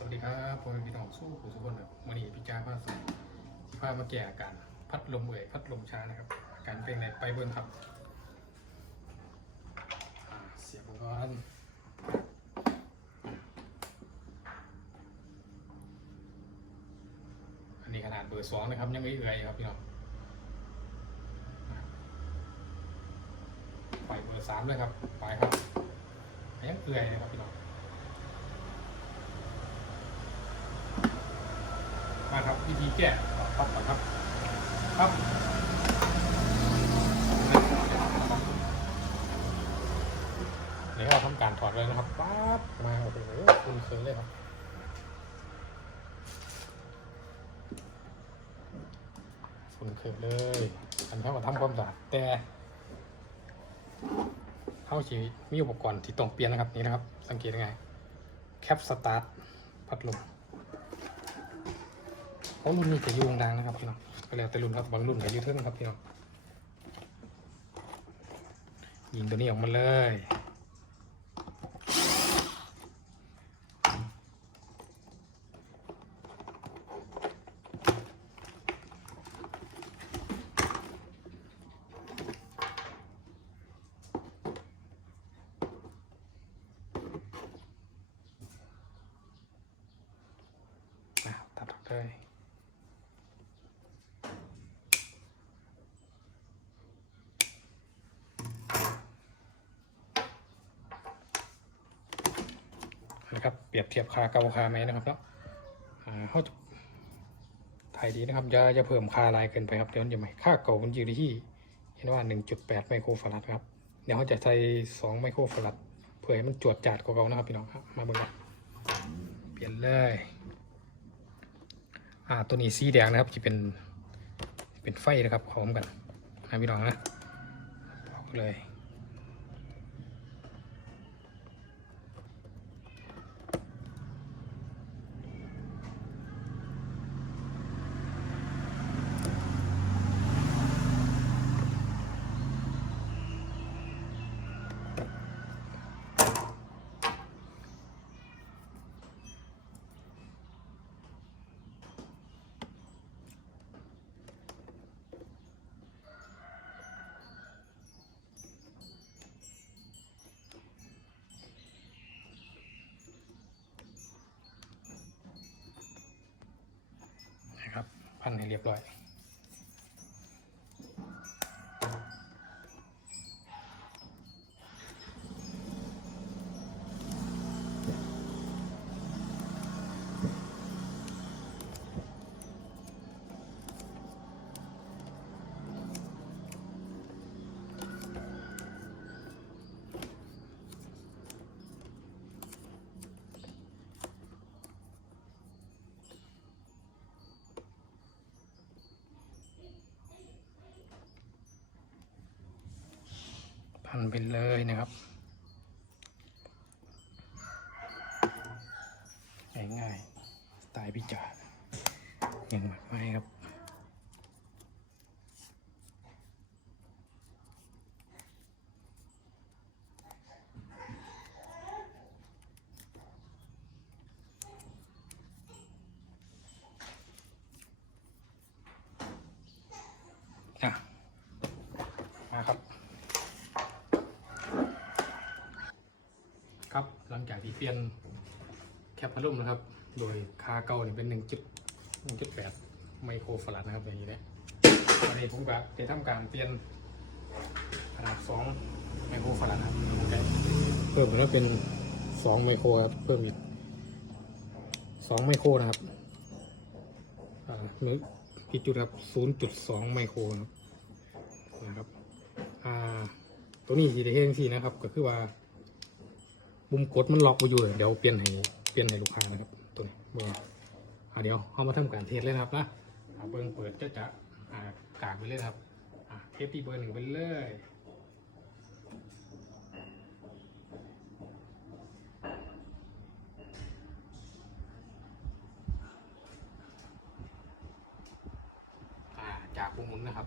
สวัสดีครับผมเป็นพี่น้องสู้ผู้สุขคนครับวันนี้พี่จ้าพาสุที่พามาแก้อาการพัดลมเอ่ยพัดลมช้านะครับอาการเป็นไงไปเบิ้งครับอ่าเสียบก่อนอันนี้ขนาดเบอร์สองนะครับยังไม่เอื่อยครับพี่น้องไปเบอร์สามเลยครับไปครับยังเอื่อยนะครับพี่น้อง มาครับ วิธีแก้ปั๊บก่อนครับปั๊บเดี๋ยวเราทำการถอดเลยนะครับปั๊บมาโอ้โหคุณเคยเลยครับคุณเคยเลยอันเข้มาทำความสะอาดแต่เข้าชีมีอุปกรณ์ที่ต้องเปลี่ยนนะครับนี่นะครับ สังเกตยังไงแคปสตาร์ทพัดลม ราะรุ่นนี้จะยุ่งดังนะครับพี่น้องก็แล้วแต่รุ่นครับบางรุ่นก็ยุ่เทิงครับพี่น้องยิงตัวนี้ออกมาเลยอะตัดออกเลย นะครับ เปรียบเทียบคาเก่าคาไหมนะครับเนาะเขาจะถ่ายดีนะครับอย่าอย่าเพิ่มคาลายเกินไปครับเดี๋ยวจะไม่ค่าเก่ามันอยู่ที่เห็นว่า 1.8 ไมโครฟาราดครับ เดี๋ยวเขาจะใส่ 2 ไมโครฟาราดเพื่อให้มันจวดจัดกว่าเก่านะครับพี่น้องครับ มาเบิ่งกันเปลี่ยนเลย อ่า ตัวนี้สีแดงนะครับจะเป็น เป็นไฟนะครับพร้อมกันนะพี่น้องนะบอกเลย นะครับพันให้เรียบร้อยันไปเลยนะครับง่ายๆสไตล์พิจารอย่างมากมายครับ อะ มาครับ ครับ หลังจากที่เปลี่ยนแคปพัดลมนะครับ โดยคาเก่าเนี่ยเป็น1 1.8ไมโครฟาราดนะครับอย่างนี้นี่ยวันนี้ผมก็ได้ทำการเปลี่ยนขนาด2ไมโครฟาราดครับเพิ่มแล้วเป็น2ไมโครครับ เพิ่มอีก2ไมโครนะครับอ่าหรือผิดจุดครับ0.2ไมโครนะครับนะครับ อ่า ตัวนี้สีได้เห็นสีนะครับ ก็คือว่า มุมกดมันล็อกไปอยู่ เดี๋ยวเปลี่ยนให้เปลี่ยนให้ลูกค้านะครับตัวนี้เบอ่าเดี๋ยวเอามาทำการเทสเลยนะครับนะเบิ้งเปิดจะจะกากไปเลยครับเทสที่เบอร์หนึ่งไปเลยจากปุ่มหมุนนะครับ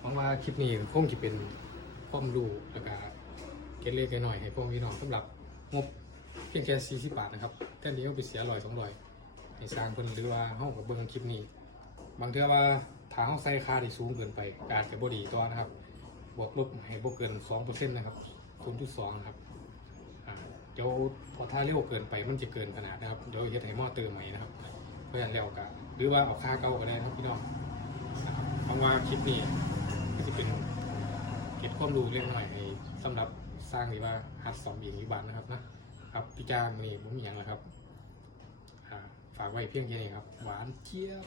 หวังว่าคลิปนี้คงจะเป็นความรู้แล้วก็เก็ตเล็กๆน้อยให้พ่อพี่น้องสำหรับงบเพียงแค่40บาทนะครับแทนที่เขาไปเสียร้อยสองร้อยให้สร้างเพิ่นหรือว่าเฮากับเบิ่งคลิปนี้ บางเทื่อว่าถ้าเฮาใส่ค่าที่สูงเกินไปการจะบ่ดีต่อนะครับบวกลบให้บ่เกิน2%นะครับ0.2นะครับอ่าเดี๋ยวพอถ้าเร็วเกินไปมันจะเกินขนาดนะครับเดี๋ยวเฮ็ดให้หม้อเติมใหม่นะครับเพราะฉะนั้นแล้วก็หรือว่าเอาค่าเก่าก็ได้ครับพี่น้องนะครับหวังว่าคลิปนี้ ก็จะเป็นเก็บความรู้เล็กน้อยให้สำหรับสร้างหรือว่าหัดสอนเองอยู่บ้านนะครับนะครับพี่จางนี่ผมมีอย่างแล้วครับฝากไว้เพียงแค่นี้ครับ หวานเจี๊ยบ